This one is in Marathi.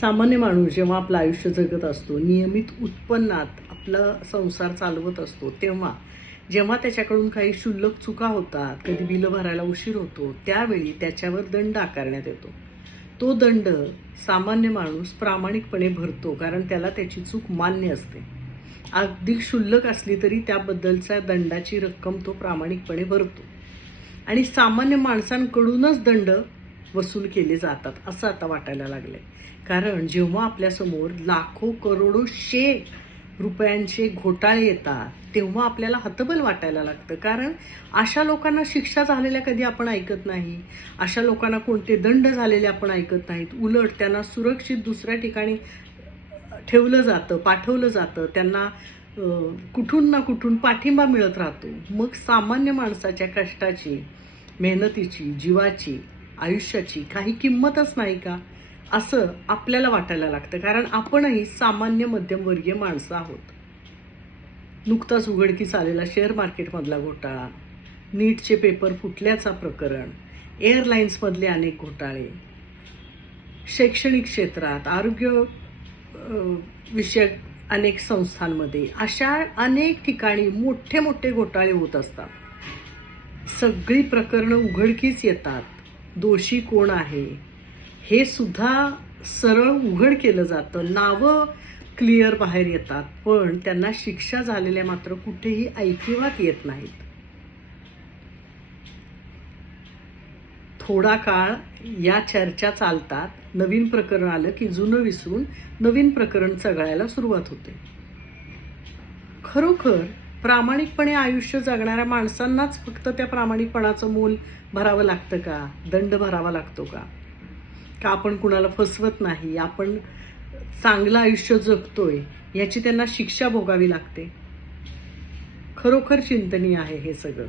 सामान्य माणूस जेव्हा आपलं आयुष्य जगत असतो, नियमित उत्पन्नात आपला संसार चालवत असतो, तेव्हा जेव्हा त्याच्याकडून काही क्षुल्लक चुका होतात, कधी बिलं भरायला उशीर होतो, त्यावेळी त्याच्यावर दंड आकारण्यात येतो. तो दंड सामान्य माणूस प्रामाणिकपणे भरतो, कारण त्याला त्याची चूक मान्य असते. अगदी क्षुल्लक असली तरी त्याबद्दलच्या दंडाची रक्कम तो प्रामाणिकपणे भरतो. आणि सामान्य माणसांकडूनच दंड वसूल केले जातात असं आता वाटायला लागलंय. कारण जेव्हा आपल्यासमोर लाखो करोडो रुपयांचे घोटाळे येतात, तेव्हा आपल्याला हतबल वाटायला लागतं. कारण अशा लोकांना शिक्षा झालेल्या कधी आपण ऐकत नाही, अशा लोकांना कोणते दंड झालेले आपण ऐकत नाहीत. उलट त्यांना सुरक्षित दुसऱ्या ठिकाणी ठेवलं जातं, पाठवलं जातं, त्यांना कुठून ना कुठून पाठिंबा मिळत राहतो. मग सामान्य माणसाच्या कष्टाची, मेहनतीची, जीवाची, आयुष्याची काही किंमतच नाही का, असं आपल्याला वाटायला लागतं. कारण आपणही सामान्य मध्यमवर्गीय माणसं आहोत. नुकताच उघडकीस आलेला शेअर मार्केटमधला घोटाळा, नीटचे पेपर फुटल्याचा प्रकरण, एअरलाईन्समधले अनेक घोटाळे, शैक्षणिक क्षेत्रात, आरोग्य विषयक अनेक संस्थांमध्ये, अशा अनेक ठिकाणी मोठे मोठे घोटाळे होत असतात. सगळी प्रकरणं उघडकीस येतात. दोषी कोण आहे हे सुद्धा सरळ उघड केलं जातं. नावं क्लिअर बाहेर येतात, पण त्यांना शिक्षा झालेल्या मात्र कुठेही ऐकिवात येत नाहीत. थोडा काळ या चर्चा चालतात. नवीन प्रकरण आलं की जुनं विसरून नवीन प्रकरण चघळायला सुरुवात होते. खरोखर प्रामाणिकपणे आयुष्य जगणाऱ्या माणसांनाच फक्त त्या प्रामाणिकपणाचं मोल भरावं लागतं का? दंड भरावा लागतो का? का आपण कुणाला फसवत नाही, आपण चांगलं आयुष्य जगतोय याची त्यांना शिक्षा भोगावी लागते? खरोखर चिंतनीय आहे हे सगळं.